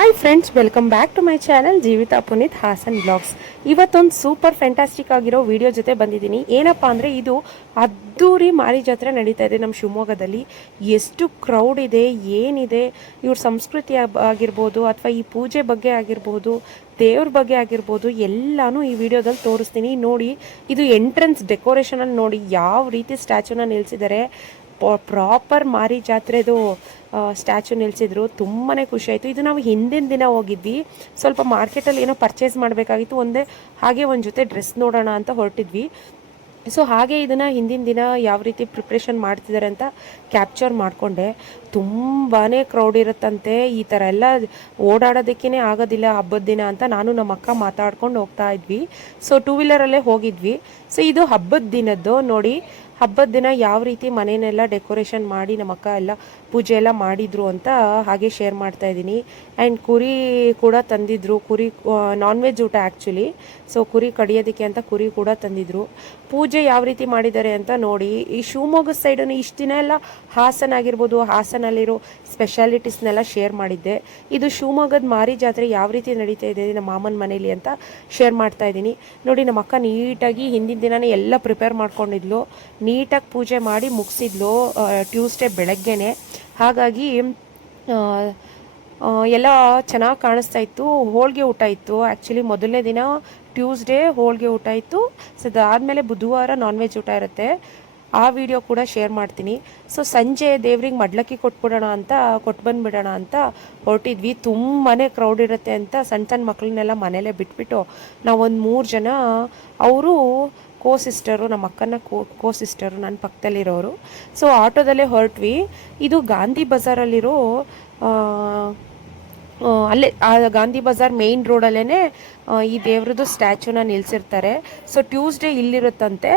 Hi friends, welcome back to my channel Jeevitha Puneeth Hassan blogs. ಇವತ್ತೊಂದು super fantastic ಆಗಿರೋ video ಜೊತೆ ಬಂದಿದ್ದೀನಿ. ಏನಪ್ಪ ಅಂದರೆ ಇದು ಅದ್ದೂರಿ ಮಾರಿ ಜಾತ್ರೆ ನಡೀತಾ ಇದೆ ನಮ್ಮ ಶಿವಮೊಗ್ಗದಲ್ಲಿ. ಎಷ್ಟು ಕ್ರೌಡ್ ಇದೆ, ಏನಿದೆ, ಇವ್ರ ಸಂಸ್ಕೃತಿ ಆಗಿರ್ಬೋದು ಅಥವಾ ಈ ಪೂಜೆ ಬಗ್ಗೆ ಆಗಿರ್ಬೋದು, ದೇವ್ರ ಬಗ್ಗೆ ಆಗಿರ್ಬೋದು, ಎಲ್ಲಾನು ಈ ವಿಡಿಯೋದಲ್ಲಿ ತೋರಿಸ್ತೀನಿ. ನೋಡಿ, ಇದು ಎಂಟ್ರೆನ್ಸ್ ಡೆಕೋರೇಷನಲ್ಲಿ ನೋಡಿ ಯಾವ ರೀತಿ ಸ್ಟ್ಯಾಚುನ ನಿಲ್ಲಿಸಿದ್ದಾರೆ. ಪ್ರಾಪರ್ ಮಾರಿ ಜಾತ್ರೆದು ಸ್ಟ್ಯಾಚು ನಿಲ್ಲಿಸಿದ್ರು. ತುಂಬಾ ಖುಷಿ ಆಯಿತು. ಇದು ನಾವು ಹಿಂದಿನ ದಿನ ಹೋಗಿದ್ವಿ. ಸ್ವಲ್ಪ ಮಾರ್ಕೆಟಲ್ಲಿ ಏನೋ ಪರ್ಚೇಸ್ ಮಾಡಬೇಕಾಗಿತ್ತು, ಹಾಗೆ ಒಂದು ಜೊತೆ ಡ್ರೆಸ್ ನೋಡೋಣ ಅಂತ ಹೊರಟಿದ್ವಿ. ಸೊ ಹಾಗೆ ಇದನ್ನು ಹಿಂದಿನ ದಿನ ಯಾವ ರೀತಿ ಪ್ರಿಪ್ರೇಷನ್ ಮಾಡ್ತಿದ್ದಾರೆ ಅಂತ ಕ್ಯಾಪ್ಚರ್ ಮಾಡಿಕೊಂಡೆ. ತುಂಬಾ ಕ್ರೌಡ್ ಇರುತ್ತಂತೆ. ಈ ಥರ ಎಲ್ಲ ಓಡಾಡೋದಕ್ಕೇ ಆಗೋದಿಲ್ಲ ಹಬ್ಬದ ದಿನ ಅಂತ ನಾನು ನಮ್ಮ ಅಕ್ಕ ಮಾತಾಡ್ಕೊಂಡು ಹೋಗ್ತಾ ಇದ್ವಿ. ಸೊ ಟೂ ವೀಲರಲ್ಲೇ ಹೋಗಿದ್ವಿ. ಸೊ ಇದು ಹಬ್ಬದ ದಿನದ್ದು. ನೋಡಿ, ಹಬ್ಬದ ದಿನ ಯಾವ ರೀತಿ ಮನೆಯನ್ನೆಲ್ಲ ಡೆಕೋರೇಷನ್ ಮಾಡಿ ನಮ್ಮ ಅಕ್ಕ ಎಲ್ಲ ಪೂಜೆ ಎಲ್ಲ ಮಾಡಿದರು ಅಂತ ಹಾಗೆ ಶೇರ್ ಮಾಡ್ತಾ ಇದ್ದೀನಿ. ಆ್ಯಂಡ್ ಕುರಿ ಕೂಡ ತಂದಿದ್ರು. ಕುರಿ ನಾನ್ ವೆಜ್ ಊಟ ಆ್ಯಕ್ಚುಲಿ. ಸೊ ಕುರಿ ಕಡಿಯೋದಕ್ಕೆ ಅಂತ ಕುರಿ ಕೂಡ ತಂದಿದ್ರು. ಪೂಜೆ ಯಾವ ರೀತಿ ಮಾಡಿದ್ದಾರೆ ಅಂತ ನೋಡಿ. ಈ ಶಿವಮೊಗ್ಗ ಸೈಡನ್ನು ಇಷ್ಟು ದಿನ ಎಲ್ಲ ಹಾಸನ ಆಗಿರ್ಬೋದು, ಹಾಸನಲ್ಲಿರೋ ಸ್ಪೆಷಾಲಿಟೀಸ್ನೆಲ್ಲ ಶೇರ್ ಮಾಡಿದ್ದೆ. ಇದು ಶಿವಮೊಗ್ಗದ ಮಾರಿ ಜಾತ್ರೆ ಯಾವ ರೀತಿ ನಡೀತಾ ಇದೆ ನಮ್ಮ ಮಾಮನ ಮನೇಲಿ ಅಂತ ಶೇರ್ ಮಾಡ್ತಾ ಇದ್ದೀನಿ. ನೋಡಿ, ನಮ್ಮ ಅಕ್ಕ ನೀಟಾಗಿ ಹಿಂದಿನ ದಿನನೇ ಎಲ್ಲ ಪ್ರಿಪೇರ್ ಮಾಡ್ಕೊಂಡಿದ್ಲು. ನೀಟಾಗಿ ಪೂಜೆ ಮಾಡಿ ಮುಗಿಸಿದ್ಲು ಟ್ಯೂಸ್ಡೇ ಬೆಳಗ್ಗೆನೆ. ಹಾಗಾಗಿ ಎಲ್ಲ ಚೆನ್ನಾಗಿ ಕಾಣಿಸ್ತಾ ಇತ್ತು. ಹೋಳಿಗೆ ಊಟ ಇತ್ತು. ಆ್ಯಕ್ಚುಲಿ ಮೊದಲನೇ ದಿನ ಟ್ಯೂಸ್ಡೇ ಹೋಳಿಗೆ ಊಟ ಇತ್ತು. ಸೊ ಅದಾದಮೇಲೆ ಬುಧವಾರ ನಾನ್ ವೆಜ್ ಊಟ ಇರುತ್ತೆ. ಆ ವಿಡಿಯೋ ಕೂಡ ಶೇರ್ ಮಾಡ್ತೀನಿ. ಸೊ ಸಂಜೆ ದೇವ್ರಿಗೆ ಮಡ್ಲಕ್ಕಿ ಕೊಟ್ಬಿಡೋಣ ಅಂತ ಬಂದುಬಿಡೋಣ ಅಂತ ಹೊರಟಿದ್ವಿ. ತುಂಬಾ ಕ್ರೌಡ್ ಇರುತ್ತೆ ಅಂತ ಸಣ್ಣ ಮಕ್ಕಳನ್ನೆಲ್ಲ ಮನೇಲೇ ಬಿಟ್ಬಿಟ್ಟು ನಾವೊಂದು 3 ಜನ, ಅವರು ಸಿಸ್ಟರು, ನಮ್ಮ ಅಕ್ಕನ ಸಿಸ್ಟರು, ನನ್ನ ಪಕ್ಕದಲ್ಲಿರೋರು. ಸೊ ಆಟೋದಲ್ಲೇ ಹೊರಟ್ವಿ. ಇದು ಗಾಂಧಿ ಬಜಾರಲ್ಲಿರೋ ಅಲ್ಲೇ ಗಾಂಧಿ ಬಜಾರ್ ಮೇಯ್ನ್ ರೋಡಲ್ಲೇ ಈ ದೇವ್ರದ್ದು ಸ್ಟ್ಯಾಚುನ ನಿಲ್ಲಿಸಿರ್ತಾರೆ. So Tuesday ಇಲ್ಲಿರುತ್ತಂತೆ.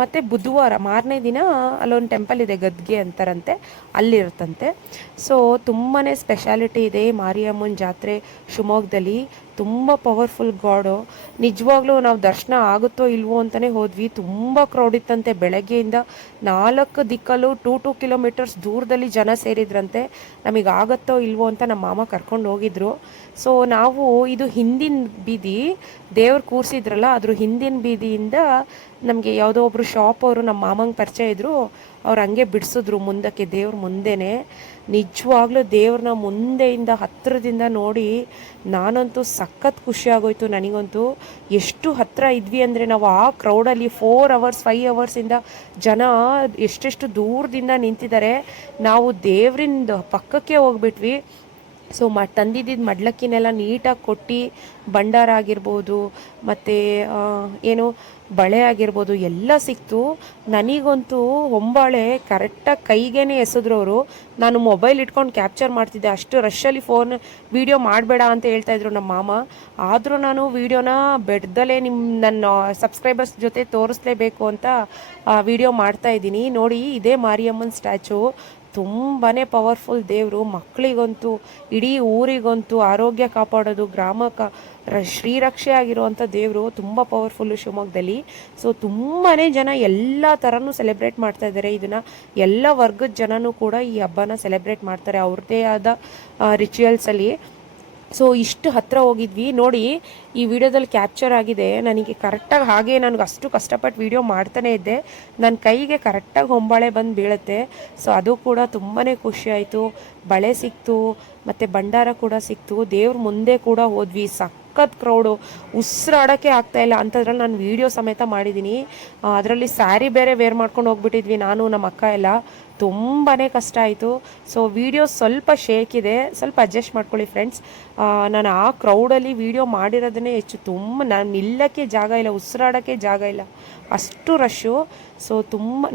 ಮತ್ತು ಬುಧವಾರ ಮಾರನೇ ದಿನ ಅಲ್ಲೊಂದು ಟೆಂಪಲ್ ಇದೆ, ಗದ್ಗೆ ಅಂತಾರಂತೆ, ಅಲ್ಲಿರುತ್ತಂತೆ. ಸೊ ತುಂಬಾ ಸ್ಪೆಷಾಲಿಟಿ ಇದೆ ಮಾರಿಯಮ್ಮನ ಜಾತ್ರೆ ಶಿವಮೊಗ್ಗದಲ್ಲಿ. ತುಂಬ ಪವರ್ಫುಲ್ ಗಾಡು. ನಿಜವಾಗ್ಲೂ ನಾವು ದರ್ಶನ ಆಗುತ್ತೋ ಇಲ್ವೋ ಅಂತಲೇ ಹೋದ್ವಿ. ತುಂಬ ಕ್ರೌಡ್ ಇತ್ತಂತೆ. ಬೆಳಗ್ಗೆಯಿಂದ 4 ದಿಕ್ಕಲ್ಲೂ 2 ಕಿಲೋಮೀಟರ್ಸ್ ದೂರದಲ್ಲಿ ಜನ ಸೇರಿದ್ರಂತೆ. ನಮಗಾಗತ್ತೋ ಇಲ್ವೋ ಅಂತ ನಮ್ಮ ಮಾಮ ಕರ್ಕೊಂಡು ಹೋಗಿದ್ರು. ಸೊ ನಾವು ಇದು ಹಿಂದಿನ ಬೀದಿ, ದೇವ್ರು ಕೂರಿಸಿದ್ರಲ್ಲ ಅದ್ರ ಹಿಂದಿನ ಬೀದಿಯಿಂದ ನಮಗೆ ಯಾವುದೋ ಒಬ್ಬರು ಶಾಪ್ ಅವರು ನಮ್ಮ ಮಾಮಂಗೆ ಪರಿಚಯ ಇದ್ದರು. ಅವ್ರು ಹಂಗೆ ಬಿಡಿಸಿದ್ರು ಮುಂದಕ್ಕೆ, ದೇವ್ರ ಮುಂದೆನೇ. ನಿಜವಾಗ್ಲೂ ದೇವ್ರನ್ನ ಮುಂದೆಯಿಂದ ಹತ್ತಿರದಿಂದ ನೋಡಿ ನಾನಂತೂ ಸಖತ್ ಖುಷಿ ಆಗೋಯ್ತು ನನಗಂತೂ. ಎಷ್ಟು ಹತ್ತಿರ ಇದ್ವಿ ಅಂದರೆ ನಾವು ಆ ಕ್ರೌಡಲ್ಲಿ 4 ಅವರ್ಸ್ 5 ಅವರ್ಸಿಂದ ಜನ ಎಷ್ಟೆಷ್ಟು ದೂರದಿಂದ ನಿಂತಿದ್ದಾರೆ. ನಾವು ದೇವ್ರಿಂದ ಪಕ್ಕಕ್ಕೆ ಹೋಗ್ಬಿಟ್ವಿ. ಸೊ ತಂದಿದ್ದ ಮಡ್ಲಕ್ಕಿನೆಲ್ಲ ನೀಟಾಗಿ ಕೊಟ್ಟು, ಭಂಡಾರ ಆಗಿರ್ಬೋದು, ಮತ್ತು ಏನು ಬಳೆ ಆಗಿರ್ಬೋದು ಎಲ್ಲ ಸಿಕ್ತು. ನನಗಂತೂ ಹೊಂಬಾಳೆ ಕರೆಕ್ಟಾಗಿ ಕೈಗೇನೆ ಎಸೆದ್ರು ಅವರು. ನಾನು ಮೊಬೈಲ್ ಇಟ್ಕೊಂಡು ಕ್ಯಾಪ್ಚರ್ ಮಾಡ್ತಿದ್ದೆ. ಅಷ್ಟು ರಶ್ಶಲ್ಲಿ ವೀಡಿಯೋ ಮಾಡಬೇಡ ಅಂತ ಹೇಳ್ತಾಯಿದ್ರು ನಮ್ಮ ಮಾಮ. ಆದರೂ ನಾನು ವೀಡಿಯೋನ ಬೆಡ್ದಲ್ಲೇ ನನ್ನ ಸಬ್ಸ್ಕ್ರೈಬರ್ಸ್ ಜೊತೆ ತೋರಿಸ್ಲೇಬೇಕು ಅಂತ ವೀಡಿಯೋ ಮಾಡ್ತಾಯಿದ್ದೀನಿ. ನೋಡಿ, ಇದೇ ಮಾರಿಯಮ್ಮನ ಸ್ಟ್ಯಾಚು. ತುಂಬಾ ಪವರ್ಫುಲ್ ದೇವರು. ಮಕ್ಕಳಿಗಂತೂ, ಇಡೀ ಊರಿಗಂತೂ ಆರೋಗ್ಯ ಕಾಪಾಡೋದು, ಶ್ರೀರಕ್ಷೆ ಆಗಿರುವಂಥ ದೇವರು. ತುಂಬ ಪವರ್ಫುಲ್ಲು ಶಿವಮೊಗ್ಗದಲ್ಲಿ. ಸೊ ತುಂಬಾ ಜನ ಎಲ್ಲ ಥರನೂ ಸೆಲೆಬ್ರೇಟ್ ಮಾಡ್ತಾ ಇದ್ದಾರೆ ಇದನ್ನು. ಎಲ್ಲ ವರ್ಗದ ಜನನೂ ಕೂಡ ಈ ಹಬ್ಬನ ಸೆಲೆಬ್ರೇಟ್ ಮಾಡ್ತಾರೆ ಅವ್ರದ್ದೇ ಆದ ರಿಚುವಲ್ಸಲ್ಲಿ. ಸೊ ಇಷ್ಟು ಹತ್ತಿರ ಹೋಗಿದ್ವಿ. ನೋಡಿ, ಈ ವಿಡಿಯೋದಲ್ಲಿ ಕ್ಯಾಪ್ಚರ್ ಆಗಿದೆ. ನನಗೆ ಕರೆಕ್ಟಾಗಿ ಹಾಗೆ ನನಗೆ ಅಷ್ಟು ಕಷ್ಟಪಟ್ಟು ವೀಡಿಯೋ ಮಾಡ್ತಾನೇ ಇದ್ದೆ. ನನ್ನ ಕೈಗೆ ಕರೆಕ್ಟಾಗಿ ಹೊಂಬಾಳೆ ಬಂದು ಬೀಳುತ್ತೆ. ಸೊ ಅದು ಕೂಡ ತುಂಬಾ ಖುಷಿ ಆಯಿತು. ಬಳೆ ಸಿಕ್ತು, ಮತ್ತು ಭಂಡಾರ ಕೂಡ ಸಿಕ್ತು. ದೇವ್ರ ಮುಂದೆ ಕೂಡ ಹೋದ್ವಿ. ಸಖತ್ ಕ್ರೌಡು, ಉಸಿರಾಡೋಕ್ಕೆ ಆಗ್ತಾಯಿಲ್ಲ ಅಂಥದ್ರಲ್ಲಿ ನಾನು ವೀಡಿಯೋ ಸಮೇತ ಮಾಡಿದ್ದೀನಿ. ಅದರಲ್ಲಿ ಸ್ಯಾರಿ ಬೇರೆ ವೇರ್ ಮಾಡ್ಕೊಂಡು ಹೋಗ್ಬಿಟ್ಟಿದ್ವಿ ನಾನು ನಮ್ಮ ಅಕ್ಕ ಎಲ್ಲ. ತುಂಬಾ ಕಷ್ಟ ಆಯಿತು. ಸೊ ವೀಡಿಯೋ ಸ್ವಲ್ಪ ಶೇಕ್ ಇದೆ, ಸ್ವಲ್ಪ ಅಡ್ಜಸ್ಟ್ ಮಾಡ್ಕೊಳ್ಳಿ ಫ್ರೆಂಡ್ಸ್. ನಾನು ಆ ಕ್ರೌಡಲ್ಲಿ ವೀಡಿಯೋ ಮಾಡಿರೋದನ್ನೇ ಹೆಚ್ಚು. ನಾನು ನಿಲ್ಲಕ್ಕೆ ಜಾಗ ಇಲ್ಲ, ಉಸಿರಾಡೋಕ್ಕೆ ಜಾಗ ಇಲ್ಲ, ಅಷ್ಟು ರಶ್ಶು. ಸೊ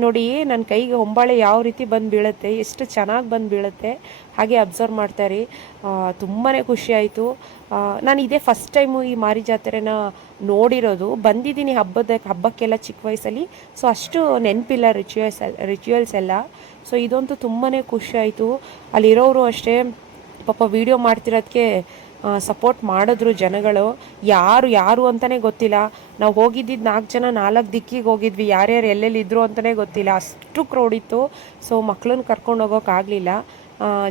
ನೋಡಿ, ನನ್ನ ಕೈಗೆ ಹೊಂಬಾಳೆ ಯಾವ ರೀತಿ ಬಂದು ಬೀಳುತ್ತೆ, ಎಷ್ಟು ಚೆನ್ನಾಗಿ ಬಂದು ಬೀಳುತ್ತೆ, ಹಾಗೆ ಅಬ್ಸರ್ವ್ ಮಾಡ್ತಾರೆ. ತುಂಬಾ ಖುಷಿ ಆಯಿತು. ನಾನು ಇದೇ ಫಸ್ಟ್ ಟೈಮು ಈ ಮಾರಿ ಜಾತ್ರೆನ ನೋಡಿರೋದು. ಬಂದಿದ್ದೀನಿ ಹಬ್ಬಕ್ಕೆಲ್ಲ ಚಿಕ್ಕ ವಯಸ್ಸಲ್ಲಿ. ಸೊ ಅಷ್ಟು ನೆನಪಿಲ್ಲ ರಿಚುವಲ್ಸ್ ಎಲ್ಲ. ಸೊ ಇದಂತೂ ತುಂಬಾ ಖುಷಿ ಆಯಿತು. ಅಲ್ಲಿರೋರು ಅಷ್ಟೇ ಪಾಪ ವೀಡಿಯೋ ಮಾಡ್ತಿರೋದಕ್ಕೆ ಸಪೋರ್ಟ್ ಮಾಡಿದ್ರು ಜನಗಳು. ಯಾರು ಅಂತಲೇ ಗೊತ್ತಿಲ್ಲ. ನಾವು ಹೋಗಿದ್ದಿದ್ದು 4 ಜನ 4 ದಿಕ್ಕಿಗೆ ಹೋಗಿದ್ವಿ. ಯಾರ್ಯಾರು ಎಲ್ಲೆಲ್ಲಿ ಇದ್ರು ಅಂತಲೇ ಗೊತ್ತಿಲ್ಲ, ಅಷ್ಟು ಕ್ರೌಡ್ ಇತ್ತು. ಸೊ ಮಕ್ಕಳನ್ನ ಕರ್ಕೊಂಡು ಹೋಗೋಕ್ಕಾಗಲಿಲ್ಲ.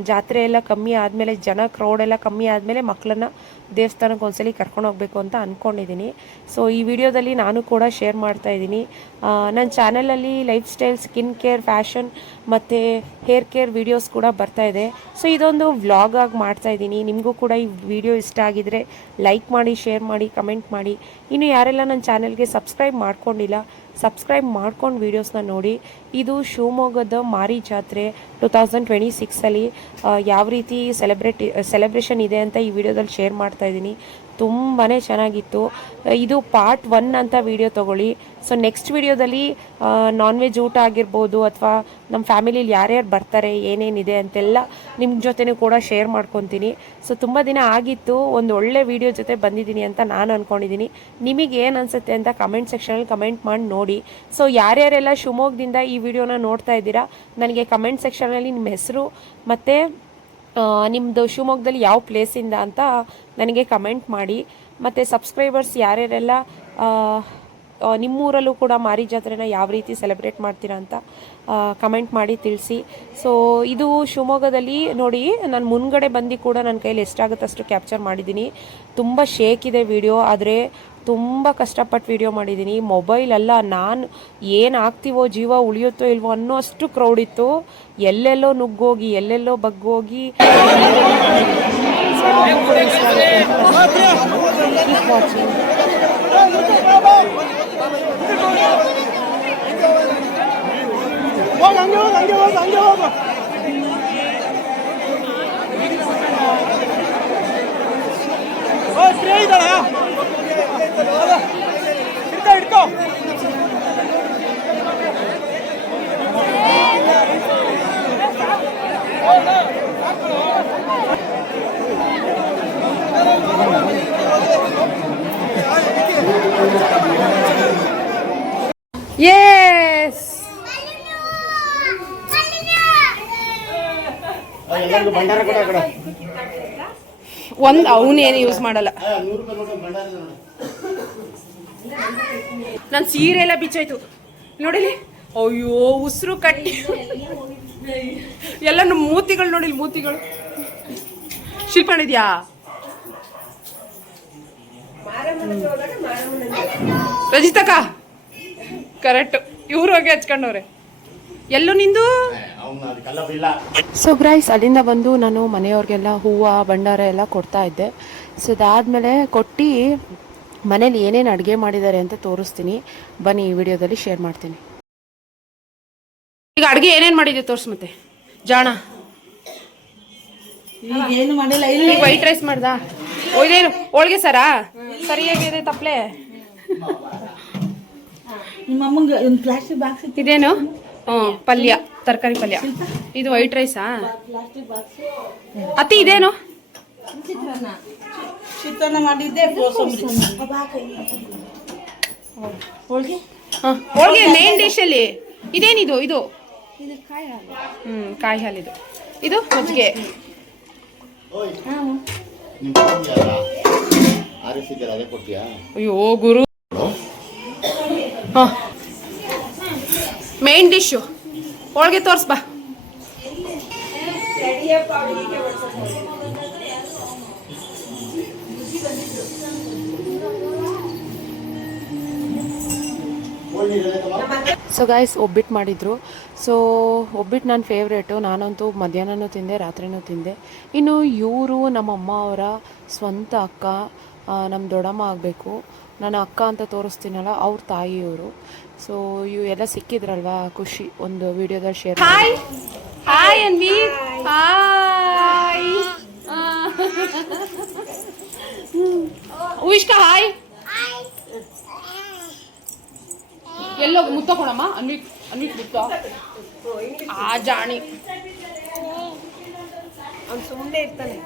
ಜಾತ್ರೆ ಎಲ್ಲ ಕಮ್ಮಿ ಆದಮೇಲೆ ಕ್ರೌಡ್ ಎಲ್ಲ ಕಮ್ಮಿ ಆದಮೇಲೆ ಮಕ್ಕಳನ್ನ ದೇವಸ್ಥಾನಕ್ಕೆ ಒಂದ್ಸಲಿ ಕರ್ಕೊಂಡು ಹೋಗಬೇಕು ಅಂತ ಅಂದ್ಕೊಂಡಿದ್ದೀನಿ. ಸೊ ಈ ವಿಡಿಯೋದಲ್ಲಿ ನಾನು ಕೂಡ ಶೇರ್ ಮಾಡ್ತಾ ಇದ್ದೀನಿ. ನನ್ನ ಚಾನಲಲ್ಲಿ life style, skin care, fashion ಮತ್ತು ಹೇರ್ ಕೇರ್ ವೀಡಿಯೋಸ್ ಕೂಡ ಬರ್ತಾ ಇದೆ. ಸೊ ಇದೊಂದು ವ್ಲಾಗ್ ಆಗಿ ಮಾಡ್ತಾ ಇದ್ದೀನಿ. ನಿಮಗೂ ಕೂಡ ಈ ವಿಡಿಯೋ ಇಷ್ಟ ಆಗಿದರೆ ಲೈಕ್ ಮಾಡಿ, ಶೇರ್ ಮಾಡಿ, ಕಮೆಂಟ್ ಮಾಡಿ. ಇನ್ನು ಯಾರೆಲ್ಲ ನನ್ನ ಚಾನಲ್ಗೆ ಸಬ್ಸ್ಕ್ರೈಬ್ ಮಾಡ್ಕೊಂಡಿಲ್ಲ, ಸಬ್ಸ್ಕ್ರೈಬ್ ಮಾಡ್ಕೊಂಡು ವೀಡಿಯೋಸ್ನ ನೋಡಿ. ಇದು ಶಿವಮೊಗ್ಗದ ಮಾರಿ ಜಾತ್ರೆ 2026ಅಲ್ಲಿ ಯಾವ ರೀತಿ ಸೆಲೆಬ್ರೇಷನ್ ಇದೆ ಅಂತ ಈ ವಿಡಿಯೋದಲ್ಲಿ ಶೇರ್ ಮಾಡ್ತಾ ಇದ್ದೀನಿ. ತುಂಬಾ ಚೆನ್ನಾಗಿತ್ತು. ಇದು ಪಾರ್ಟ್ 1 ಅಂತ ವಿಡಿಯೋ ತೊಗೊಳ್ಳಿ. ಸೊ ನೆಕ್ಸ್ಟ್ ವಿಡಿಯೋದಲ್ಲಿ ನಾನ್ ವೆಜ್ ಊಟ ಆಗಿರ್ಬೋದು, ಅಥವಾ ನಮ್ಮ ಫ್ಯಾಮಿಲಿಲಿ ಯಾರ್ಯಾರು ಬರ್ತಾರೆ, ಏನೇನಿದೆ ಅಂತೆಲ್ಲ ನಿಮ್ಮ ಜೊತೆನೂ ಕೂಡ ಶೇರ್ ಮಾಡ್ಕೊತೀನಿ. ಸೊ ತುಂಬ ದಿನ ಆಗಿತ್ತು, ಒಂದು ಒಳ್ಳೆ ವಿಡಿಯೋ ಜೊತೆ ಬಂದಿದ್ದೀನಿ ಅಂತ ನಾನು ಅಂದ್ಕೊಂಡಿದ್ದೀನಿ. ನಿಮಗೆ ಏನು ಅನಿಸುತ್ತೆ ಅಂತ ಕಮೆಂಟ್ ಸೆಕ್ಷನಲ್ಲಿ ಕಮೆಂಟ್ ಮಾಡಿ ನೋಡಿ. ಸೊ ಯಾರ್ಯಾರೆಲ್ಲ ಶಿವಮೊಗ್ಗದಿಂದ ಈ ವಿಡಿಯೋನ ನೋಡ್ತಾ ಇದ್ದೀರಾ, ನನಗೆ ಕಮೆಂಟ್ ಸೆಕ್ಷನಲ್ಲಿ ನಿಮ್ಮ ಹೆಸರು ಮತ್ತು ನಿಮ್ಮದು ಶಿವಮೊಗ್ಗದಲ್ಲಿ ಯಾವ ಪ್ಲೇಸಿಂದ ಅಂತ ನನಗೆ ಕಮೆಂಟ್ ಮಾಡಿ. ಮತ್ತು ಸಬ್ಸ್ಕ್ರೈಬರ್ಸ್ ಯಾರ್ಯಾರೆಲ್ಲ ನಿಮ್ಮೂರಲ್ಲೂ ಕೂಡ ಮಾರಿ ಜಾತ್ರೆನ ಯಾವ ರೀತಿ ಸೆಲೆಬ್ರೇಟ್ ಮಾಡ್ತೀರಾ ಅಂತ ಕಮೆಂಟ್ ಮಾಡಿ ತಿಳಿಸಿ. ಸೊ ಇದು ಶಿವಮೊಗ್ಗದಲ್ಲಿ ನೋಡಿ, ನಾನು ಮುನ್ಗಡೆ ಬಂದು ಕೂಡ ನನ್ನ ಕೈಯಲ್ಲಿ ಎಷ್ಟಾಗುತ್ತೆ ಅಷ್ಟು ಕ್ಯಾಪ್ಚರ್ ಮಾಡಿದ್ದೀನಿ. ತುಂಬ ಶೇಕ್ ಇದೆ ವಿಡಿಯೋ, ಆದರೆ ತುಂಬ ಕಷ್ಟಪಟ್ಟು ವಿಡಿಯೋ ಮಾಡಿದ್ದೀನಿ. ಮೊಬೈಲಲ್ಲ, ನಾನು ಏನು ಆಗ್ತೀವೋ, ಜೀವ ಉಳಿಯುತ್ತೋ ಇಲ್ವೋ ಅನ್ನೋ ಅಷ್ಟು ಕ್ರೌಡ್ ಇತ್ತು. ಎಲ್ಲೆಲ್ಲೋ ನುಗ್ಗೋಗಿ, ಎಲ್ಲೆಲ್ಲೋ ಬಗ್ಗೋಗಿ Yes! ಒಂದು ಅವನೇನು ಯೂಸ್ ಮಾಡಲ್ಲ. ನನ್ನ ಸೀರೆ ಎಲ್ಲ ಬಿಚ್ಚೋಯ್ತು ನೋಡಿಲಿ. ಅಯ್ಯೋ ಉಸಿರು ಕಟ್ಟಿ ಎಲ್ಲ ನಮ್ಮ ಮೂತಿಗಳು ನೋಡಿಲಿ, ಮೂತಿಗಳು ಶಿಲ್ಪಣಿದ್ಯಾ ರಜಿತಕ್ಕ? ಕರೆಕ್ಟ್, ಇವ್ರು ಹೋಗಿ ಹಚ್ಕೊಂಡವ್ರೆ. ಎಲ್ಲೂ ನಿಂದು. ಸೊ ಗ್ರೈಸ್, ಅಲ್ಲಿಂದ ಬಂದು ನಾನು ಮನೆಯವ್ರಿಗೆಲ್ಲ ಹೂವು, ಭಂಡಾರ ಎಲ್ಲ ಕೊಡ್ತಾ ಇದ್ದೆ. ಸೊ ಅದಾದಮೇಲೆ ಕೊಟ್ಟು ಮನೇಲಿ ಏನೇನು ಅಡುಗೆ ಮಾಡಿದ್ದಾರೆ ಅಂತ ತೋರಿಸ್ತೀನಿ. ಬನ್ನಿ, ಈ ವಿಡಿಯೋದಲ್ಲಿ ಶೇರ್ ಮಾಡ್ತೀನಿ. ಈಗ ಅಡುಗೆ ಏನೇನು ಮಾಡಿದೆ ತೋರಿಸ್ ಮತ್ತೆ ಜಾಣ. ಏನು ಮಾಡಿಲ್ಲ, ಇಲ್ಲಿ ವೈಟ್ ರೈಸ್ ಮಾಡ್ದ. ಇದೇನು ಹೋಳಿಗೆ ಸರಾ? ಸರಿಯಾಗಿದೆ ತಪ್ಪಲೆ. ನಿಮ್ಮ ಅಮ್ಮಂಗೆ ಒಂದು ಪ್ಲಾಸ್ಟಿಕ್ ಬಾಕ್ಸ್ ಇದೇನು? ಪಲ್ಯ, ತರಕಾರಿ ಪಲ್ಯ. ಇದು ವೈಟ್ ರೈಸಾ? ಅತ್ತಿ ಇದೇನು? ಚಿತ್ರಾನ್ನ ಮಾಡಿದ್ದೆ. ಹೋಳಿಗೆ ಹೋಳಿಗೆ ಮೇನ್ ಡಿಶ್ ಅಲ್ಲಿ ಇದೇನಿದು? ಇದು ಕಾಯಿ ಹಾಲಿದು. ಇದು ಮಜ್ಜಿಗೆ. ಅಯ್ಯೋ ಗುರು. ಮೇನ್ ಡಿಶ್ ಹೋಳಿಗೆ ತೋರ್ಸ್ ಬಾ. ಸೊ ಗೈಸ್, ಒಬ್ಬಿಟ್ಟು ಮಾಡಿದ್ರು. ಸೊ ಒಬ್ಬಿಟ್ಟು ನನ್ನ ಫೇವ್ರೇಟು. ನಾನಂತೂ ಮಧ್ಯಾಹ್ನನೂ ತಿಂದೆ, ರಾತ್ರಿನೂ ತಿಂದೆ. ಇನ್ನು ಇವರು ನಮ್ಮ ಅಮ್ಮ ಅವರ ಸ್ವಂತ ಅಕ್ಕ, ನಮ್ಮ ದೊಡ್ಡಮ್ಮ ಆಗಬೇಕು. ನನ್ನ ಅಕ್ಕ ಅಂತ ತೋರಿಸ್ತೀನಲ್ಲ, ಅವ್ರ ತಾಯಿಯವರು. ಸೊ ಇವು ಎಲ್ಲ ಸಿಕ್ಕಿದ್ರಲ್ವಾ, ಖುಷಿ. ಒಂದು ವಿಡಿಯೋದಲ್ಲಿ share. Hi hi Anvi. Hi Uvishka, hi. ಎಲ್ಲೋ ಮುತ್ತ ಕೊಡಮ್ಮ, ಅನ್ವಿಟ್ ಮುತ್ತ. ಆ ಜಾಣಿ ಸುಮ್ಮನೆ ಇರ್ತಾನೆ.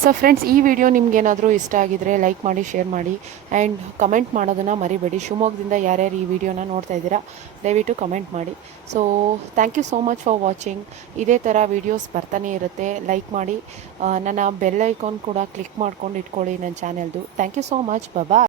ಸೊ ಫ್ರೆಂಡ್ಸ್, ಈ ವಿಡಿಯೋ ನಿಮ್ಗೇನಾದರೂ ಇಷ್ಟ ಆಗಿದರೆ ಲೈಕ್ ಮಾಡಿ, ಶೇರ್ ಮಾಡಿ, ಆ್ಯಂಡ್ ಕಮೆಂಟ್ ಮಾಡೋದನ್ನು ಮರಿಬೇಡಿ. ಶಿವಮೊಗ್ಗದಿಂದ ಯಾರ್ಯಾರು ಈ ವಿಡಿಯೋನ ನೋಡ್ತಾ ಇದ್ದೀರಾ, ದಯವಿಟ್ಟು ಕಮೆಂಟ್ ಮಾಡಿ. So thank you so much for watching. ಇದೇ ಥರ ವೀಡಿಯೋಸ್ ಬರ್ತಾನೆ ಇರುತ್ತೆ. ಲೈಕ್ ಮಾಡಿ, ನನ್ನ ಬೆಲ್ ಐಕಾನ್ ಕೂಡ ಕ್ಲಿಕ್ ಮಾಡ್ಕೊಂಡು ಇಟ್ಕೊಳ್ಳಿ ನನ್ನ ಚಾನೆಲ್ದು. Thank you so much. Bye.